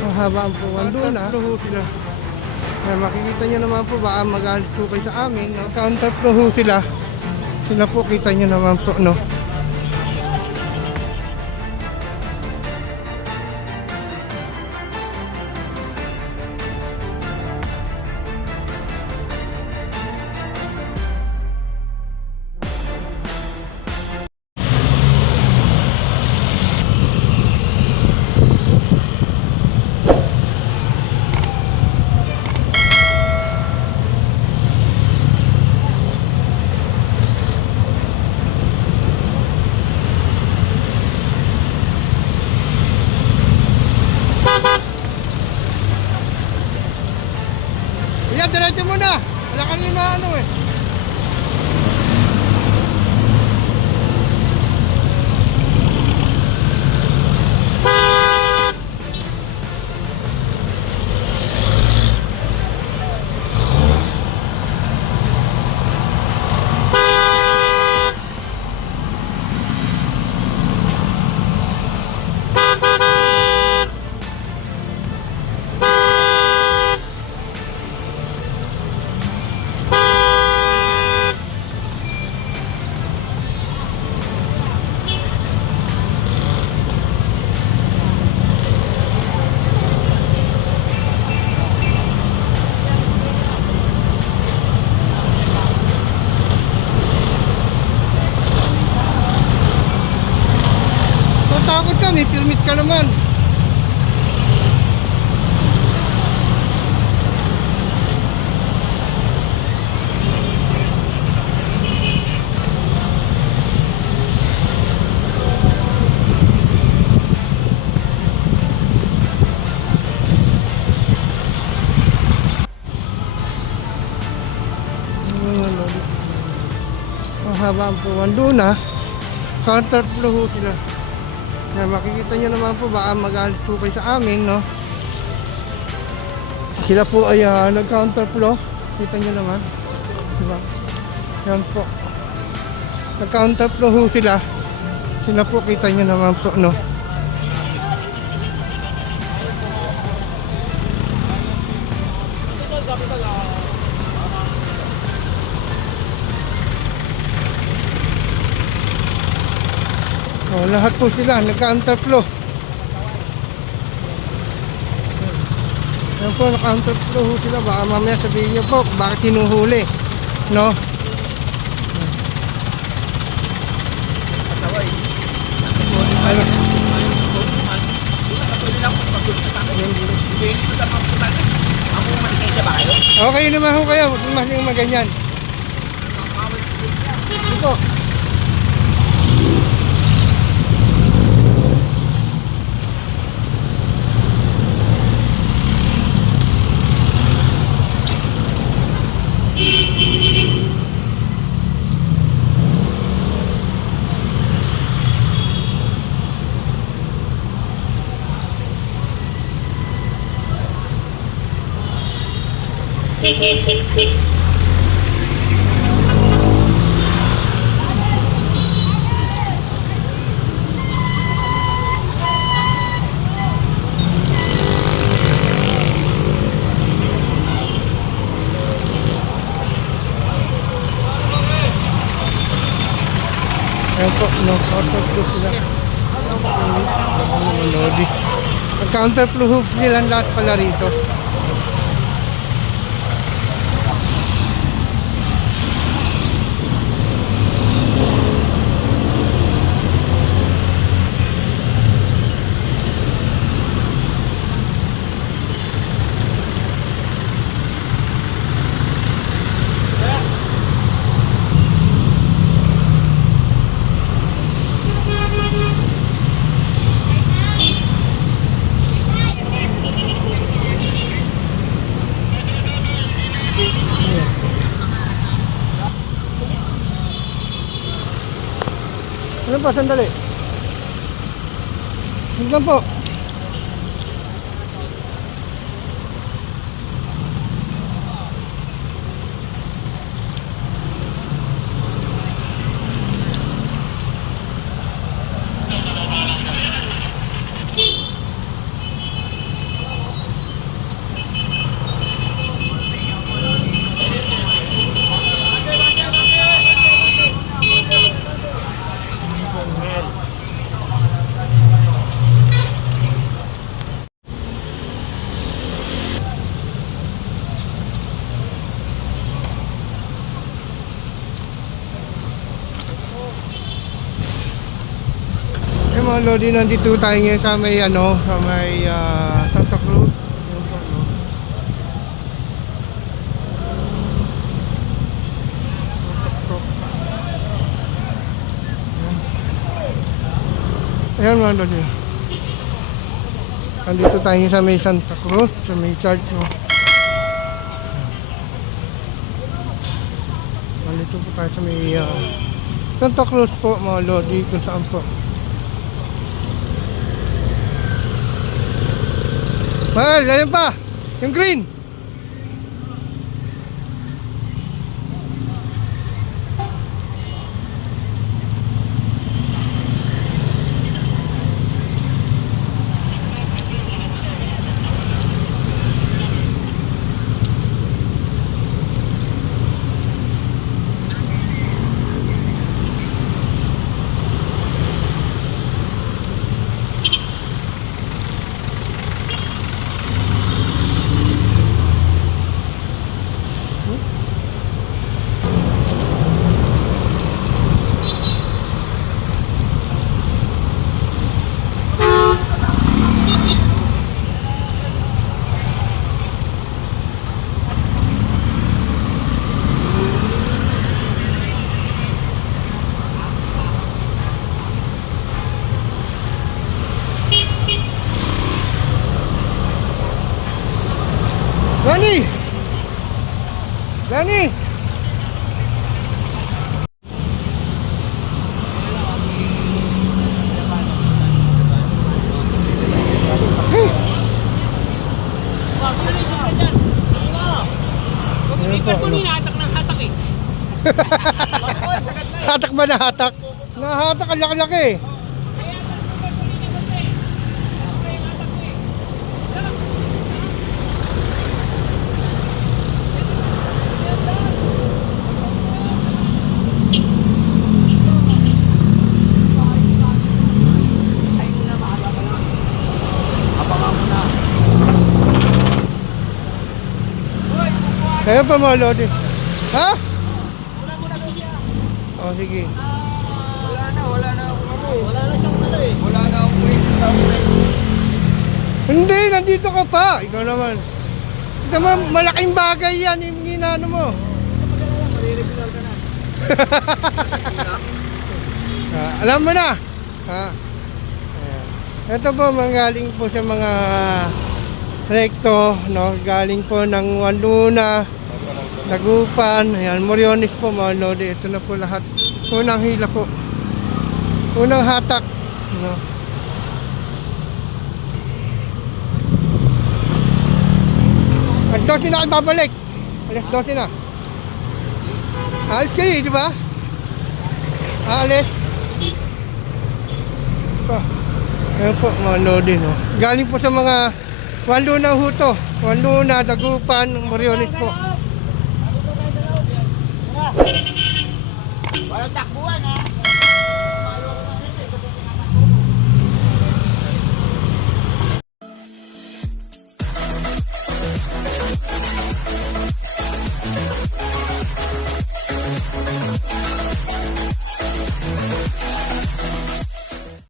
Mahaba ang puwan doon ho sila. Kaya makikita nyo naman po, baka magalit po kayo sa amin, no? Counterflow ho sila. Sila po, kita nyo naman po, no? Kuya, diretso muna. Wala kang ano eh. Takot ka, may permit ka naman. Mahaba ang puwan doon counterflow ho sila. Kaya makikita nyo naman po, baka magalit po kayo sa amin, no? Sila po ay nag-counterflow. Kita nyo naman, diba? Yan po, nag-counterflow ho sila. Sila po, kita nyo naman po, no? Oh, lahat po sila nagka-counterflow. Yan po, naka-counterflow ho sila. Baka mamaya sabihin nyo po bakit hinuhuli, no? Okay naman ho kayo, mas yung maganyan. Ito. Ayan po, no, counterflow sila. Counterflow nila lahat pala rito. Ano pa, sandali. Hanggang po. Eh mga Lodi, nandito tayo ngayon sa may ano, sa may Santa Cruz. Yun po, no? Ayan mga Lodi. Nandito tayo sa may Santa Cruz, sa may church, no? Nandito po tayo sa may Santa Cruz po mga Lodi, kung saan po. Mahal, ganyan pa. Yung green. Lani! Lani! Hey! Pag-ulipan ko ni hatak ng hatak eh. Hatak ba na hatak? Nahatak, ang laki-laki. Kaya pa mga Lodi. Ha? Oh, sige. Wala na siyang nalo eh. Wala na akong Hindi, nandito ka pa. Ikaw naman. Ito naman, malaking bagay yan, yung ginano mo. Mariregular ka na. Alam mo na. Ha? Ayan. Ito po, manggaling po sa mga rekto, no? Galing po ng Wanluna, Dagupan, ayan, Moriones po mga Lodi. Ito na po lahat. Unang hila po. Unang hatak, no? Alas 12 na kayo babalik. Alas 12 na. Alis kayo, di ba? Alis. Ito. Ayan po mga Lodi, no? Galing po sa mga Wanluna Huto, Wanluna, Dagupan, Moriones po.